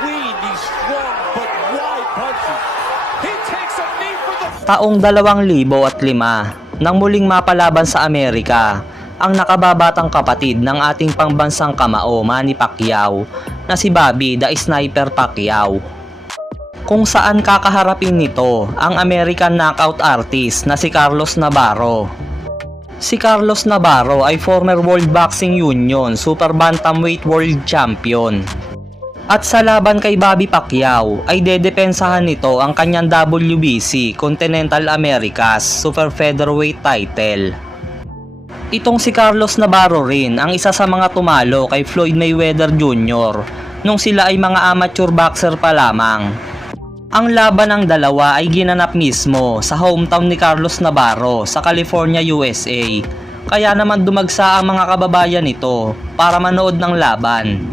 between these strong but wide punches. He takes a knee for the... Taong 2005 nang muling mapalaban sa Amerika ang nakababatang kapatid ng ating pangbansang kamao Manny Pacquiao na si Bobby the Sniper Pacquiao. Kung saan kakaharapin nito ang American knockout artist na si Carlos Navarro. Si Carlos Navarro ay former World Boxing Union Super Bantamweight World Champion. At sa laban kay Bobby Pacquiao ay dedepensahan nito ang kanyang WBC Continental Americas Super Featherweight title. Itong si Carlos Navarro rin ang isa sa mga tumalo kay Floyd Mayweather Jr. nung sila ay mga amateur boxer pa lamang. Ang laban ng dalawa ay ginanap mismo sa hometown ni Carlos Navarro sa California, USA. Kaya naman dumagsa ang mga kababayan nito para manood ng laban.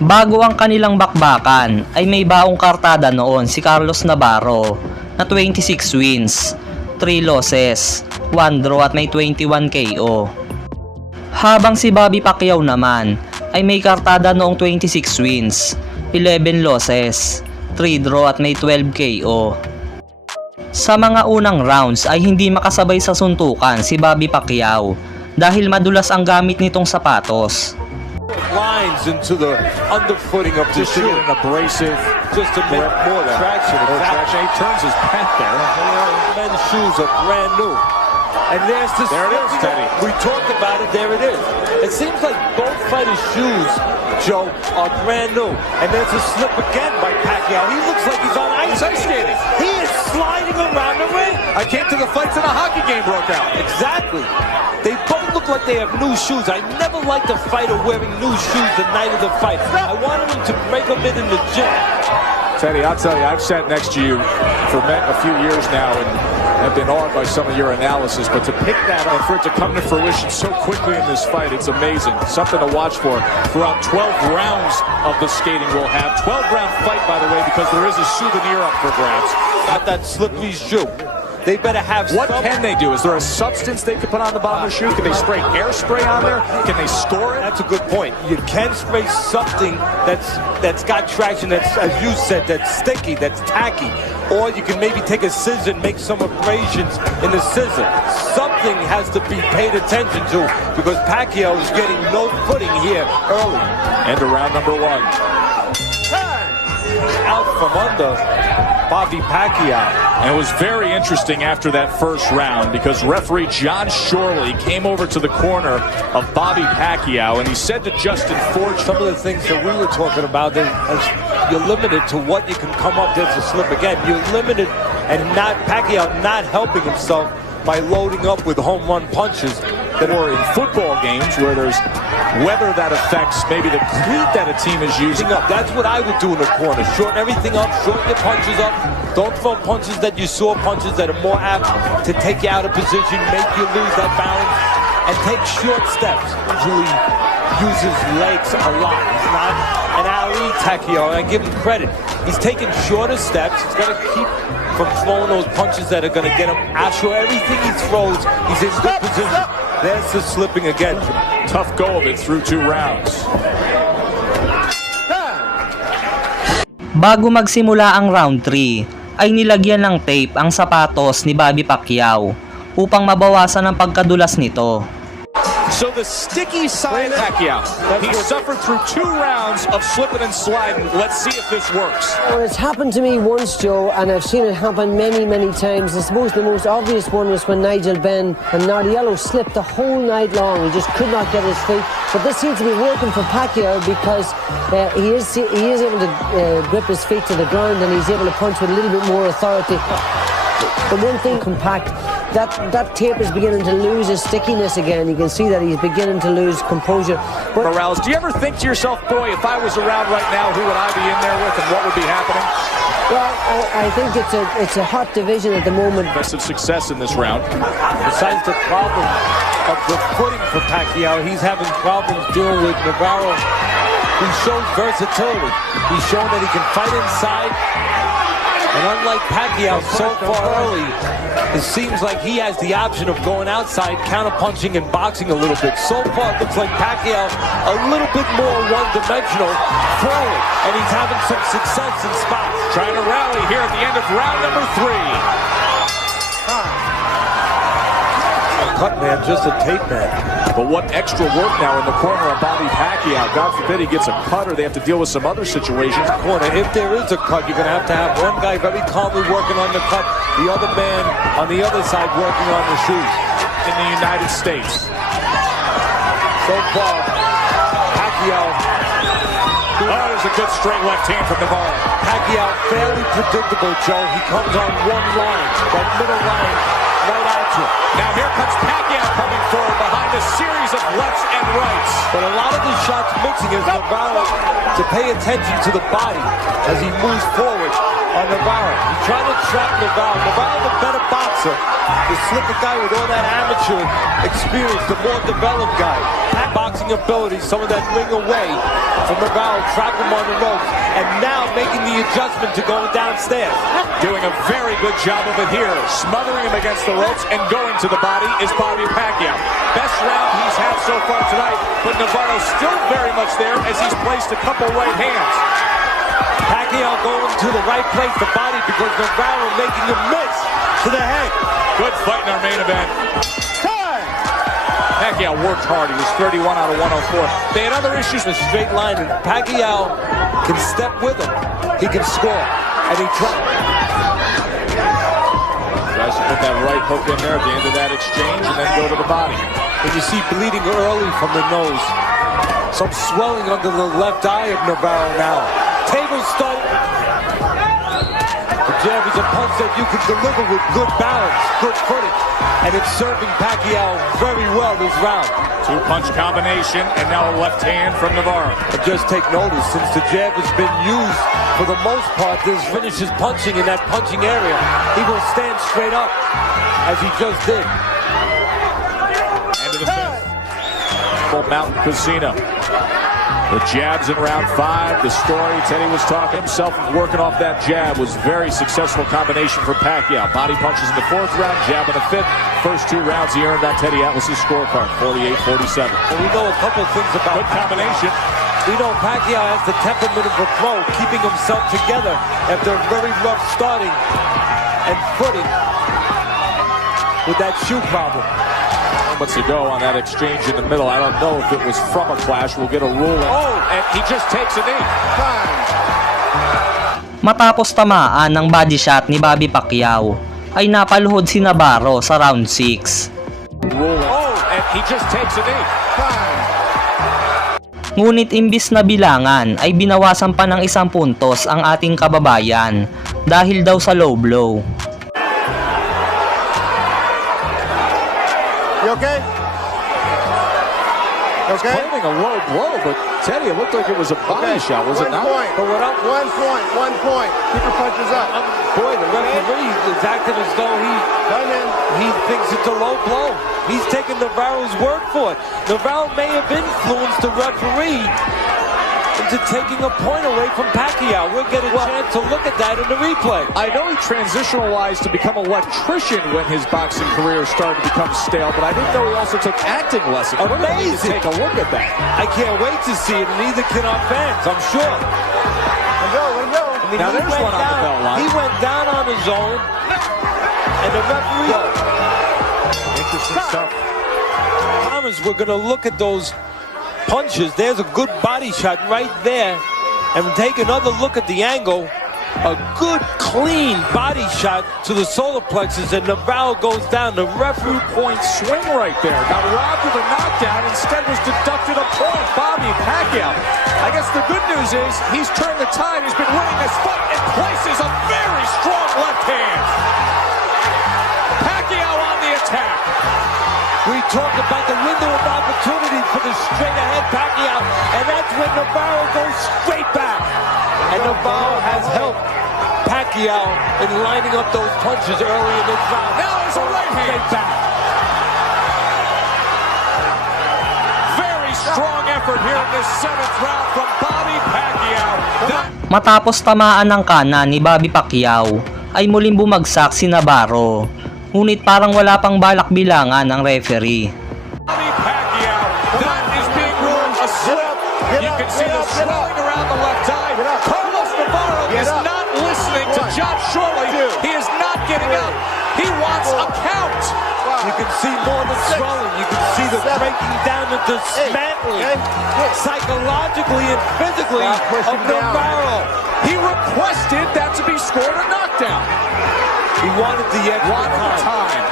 Bago ang kanilang bakbakan ay may baong kartada noon si Carlos Navarro na 26 wins, 3 losses, 1 draw at may 21 KO. Habang si Bobby Pacquiao naman ay may kartada noong 26 wins, 11 losses, 3 draw at may 12 KO. Sa mga unang rounds ay hindi makasabay sa suntukan si Bobby Pacquiao dahil madulas ang gamit nitong sapatos. Lines into the underfooting of the shoe. An abrasive, just to make more traction. Exactly. He turns his pant there. Men's shoes are brand new. And there it is, Teddy. We talked about it, there it is. It seems like both fighters' shoes, Joe, are brand new. And there's a slip again by Pacquiao. He looks like he's on ice skating. He is sliding around the ring. I came to the fights and a hockey game broke out. Exactly. They both look like they have new shoes. I never liked a fighter wearing new shoes the night of the fight. I wanted him to break them in the gym. Teddy, I'll tell you, I've sat next to you for a few years now and have been awed by some of your analysis, but to pick that up, for it to come to fruition so quickly in this fight, it's amazing. Something to watch for throughout 12 rounds of the skating we'll have. 12-round fight, by the way, because there is a souvenir up for grabs. Got that slippery shoe. They better have what can they do? Is there a substance they could put on the bottom of the shoe? Can they spray air spray on there? Can they score it? That's a good point. You can spray something that's got traction, that's, as you said, that's sticky, that's tacky. Or you can maybe take a scissor and make some abrasions in the scissor. Something has to be paid attention to because Pacquiao is getting no footing here early. And around number 1. Out from under Bobby Pacquiao. And it was very interesting after that first round because referee John Shorley came over to the corner of Bobby Pacquiao and he said to Justin Forge, some of the things that we were talking about, you're limited to what you can come up with to slip again. You're limited and not Pacquiao not helping himself by loading up with home run punches that are in football games where there's weather that affects maybe the cleat that a team is using. That's what I would do in the corner. Shorten everything up, shorten your punches up. Don't throw punches that you saw, punches that are more apt to take you out of position, make you lose that balance, and take short steps. Usually uses legs a lot. He's not an Ali Pacquiao, I give him credit. He's taking shorter steps. He's got to keep from throwing those punches that are going to get him. After everything he throws, he's in good position. There's the slipping again. Tough go of it through 2 rounds. Bago magsimula ang round 3, ay nilagyan ng tape ang sapatos ni Bobby Pacquiao upang mabawasan ang pagkadulas nito. So the sticky side of Pacquiao, he suffered through 2 rounds of slipping and sliding. Let's see if this works. Well, it's happened to me once, Joe, and I've seen it happen many, many times. I suppose the most obvious one was when Nigel Benn and Nardiello slipped the whole night long. He just could not get his feet. But this seems to be working for Pacquiao because he is able to grip his feet to the ground and he's able to punch with a little bit more authority. The one thing compact, that tape is beginning to lose its stickiness again. You can see that he's beginning to lose composure. But Morales, do you ever think to yourself, boy, if I was around right now, who would I be in there with and what would be happening? Well, I think it's a hot division at the moment. Impressive success in this round. Besides the problem of the footing for Pacquiao, he's having problems dealing with Navarro. He shows versatility. He's shown that he can fight inside And unlike Pacquiao so far early, it seems like he has the option of going outside, counter-punching and boxing a little bit. So far, it looks like Pacquiao a little bit more one-dimensional forward, and he's having some success in spots. Trying to rally here at the end of round number 3. Cut man, just a tape man. But what extra work now in the corner of Bobby Pacquiao? God forbid he gets a cut or they have to deal with some other situations. Corner, if there is a cut, you're going to have one guy very calmly working on the cut, the other man on the other side working on the shoes. In the United States. So far, Pacquiao. Oh, there's a good straight left hand from Navarro. Pacquiao, fairly predictable, Joe. He comes on one line, that middle line, right at you. Now here comes Pacquiao coming forward behind a series of lefts and rights. But a lot of the shots mixing is Navarro to pay attention to the body as he moves forward on Navarro. He's trying to trap Navarro. Navarro's a better boxer. The slicker guy with all that amateur experience, the more developed guy. Boxing ability, some of that ring away from Navarro, trap him on the ropes, and now making the adjustment to going downstairs. Doing a very good job of it here. Smothering him against the ropes and going to the body is Bobby Pacquiao. Best round he's had so far tonight, but Navarro's still very much there as he's placed a couple right hands. Pacquiao going to the right place, the body, because Navarro making him miss to the head. Good fight in our main event. Pacquiao worked hard. He was 31 out of 104. They had other issues. In a straight line, and Pacquiao can step with him. He can score, and he tries to put that right hook in there at the end of that exchange and then go to the body. And you see bleeding early from the nose. Some swelling under the left eye of Navarro now. Table start. The jab is a punch that you can deliver with good balance, good footing. And it's serving Pacquiao very well this round. Two-punch combination, and now a left hand from Navarro. But just take notice, since the jab has been used for the most part, this finishes punching in that punching area. He will stand straight up, as he just did. End of the fifth. Full Mountain Casino. The jabs in round 5. The story Teddy was talking himself working off that jab was very successful combination for Pacquiao. Body punches in the 4th round, jab in the 5th. First 2 rounds he earned on Teddy Atlas's scorecard, 48-47. Well, we know a couple of things about good combination. We know Pacquiao has the temperament of a pro, keeping himself together after a very rough starting and footing with that shoe problem. Moments ago on that exchange in the middle. I don't know if it was from a clash. We'll get a ruling. Oh, and he just takes a knee. Matapos tamaan ng body shot ni Bobby Pacquiao, ay napaluhod si Navarro sa round 6. Oh, and he just takes a knee. Ngunit imbis na bilangan ay binawasan pa ng 1 puntos ang ating kababayan dahil daw sa low blow. You okay? Okay. Claiming a low blow, but Teddy, it looked like it was a body shot, was it not? Point. But what up? 1 point. 1 point. Keep your punches up. Boy, the referee is acting as though he thinks it's a low blow. He's taking Navarro's word for it. Navarro may have influenced the referee into taking a point away from Pacquiao. We'll get a chance to look at that in the replay. I know he transitionalized to become an electrician when his boxing career started to become stale, but I didn't know he also took acting lessons. Amazing. Take a look at that. I can't wait to see it, and neither can our fans, I'm sure. Let go. I mean, now there's one on the bell line. He went down on his own, and the referee... Interesting stuff. Thomas, we're going to look at those punches. There's a good body shot right there, and take another look at the angle. A good, clean body shot to the solar plexus, and Navarro goes down. The referee point swing right there. Got robbed of a knockdown, instead was deducted a point. Bobby Pacquiao. I guess the good news is he's turned the tide. He's been winning this fight and places a very strong left hand. Pacquiao on the attack. We talked about the window of opportunity for the straight-ahead Pacquiao, and that's when Navarro goes straight back. And Navarro has helped Pacquiao in lining up those punches early in this round. Now there's a right hand. Back. Very strong effort here in this 7th round from Bobby Pacquiao. Matapos tamaan ng kanan ni Bobby Pacquiao, ay muling bumagsak si Navarro. Ngunit parang wala pang balak bilangan ng referee. Bobby Pacquiao, that is being ruled a slip. You can see the swelling around the left eye. Carlos Navarro is not listening to John Shorley. He is not getting up. He wants a count. You can see more than swelling. You can see the breaking down and dismantling psychologically and physically of Navarro. He requested that to be scored a knockdown. He wanted the extra time.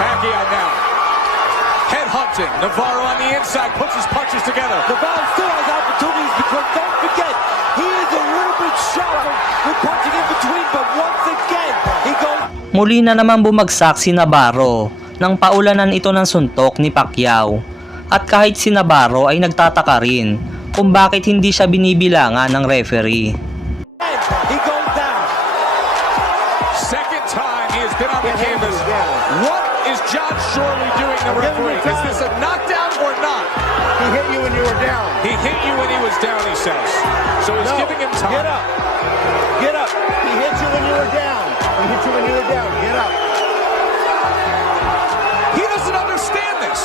Pacquiao now. Head hunting. Navarro on the inside puts his punches together. Navarro still has opportunities because don't forget, he is a little bit sharper with punching in between, but once again, he goes... Muli na naman bumagsak si Navarro nang paulanan ito ng suntok ni Pacquiao. At kahit si Navarro ay nagtataka rin kung bakit hindi siya binibilangan ng referee. He goes down. Second time he has been on the canvas. What is John Shorley doing, the referee? Is this a knockdown or not? He hit you when you were down. He hit you when he was down, he says. So he's giving him time. Get up. Get up. He hit you when you were down. He hit you when you were down. Get up. He doesn't understand this.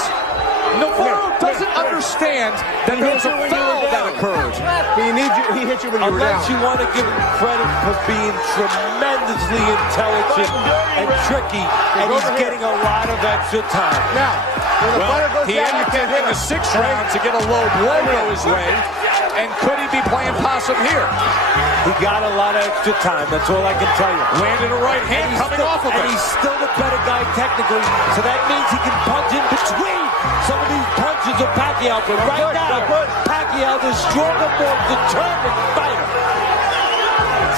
Navarro doesn't understand that there was a foul that occurred. He hit you when you were down. Unless you want to give him credit for being tremendously intelligent and tricky, and he's getting a lot of extra time. Now, when the fighter goes He down, you acted can't hit in the him. sixth round to get a low blow go his way. And could he be playing possum here? He got a lot of extra time, that's all I can tell you. Landed a right hand coming off of And it. he's still the better guy technically, so that means he can punch in between some of these punches of Pacquiao. But right now, Pacquiao, the stronger, more determined fighter.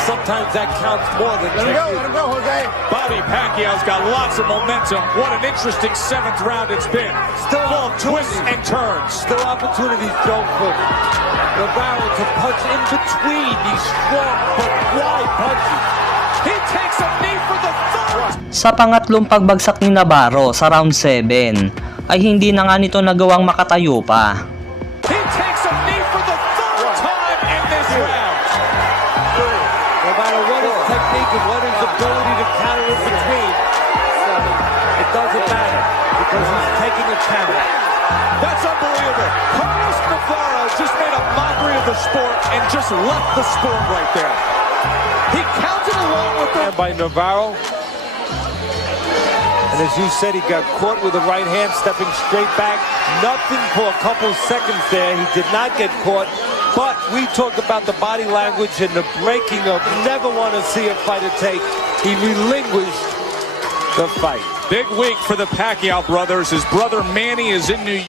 Sometimes that counts more than Let him go, Jose. Bobby Pacquiao's got lots of momentum. What an interesting seventh round it's been. Still Full of twists and turns. Still opportunities, Joe, for Navarro to punch in between these strong but wide punches. He takes a knee for the third. Sa pangatlong pagbagsak ni Navarro sa round 7, ay hindi na nga nito nagawang makatayo pa. He takes a knee for the third time in this round. No matter what his technique and what his ability to counter in between, it doesn't matter because he's taking a count. That's unbelievable. Carlos Navarro just made a mockery of the sport and just left the sport right there. He counted along with the... And by Navarro. And as you said, he got caught with the right hand, stepping straight back. Nothing for a couple seconds there. He did not get caught. But we talk about the body language and the breaking of never want to see a fighter take. He relinquished the fight. Big week for the Pacquiao brothers. His brother Manny is in New York.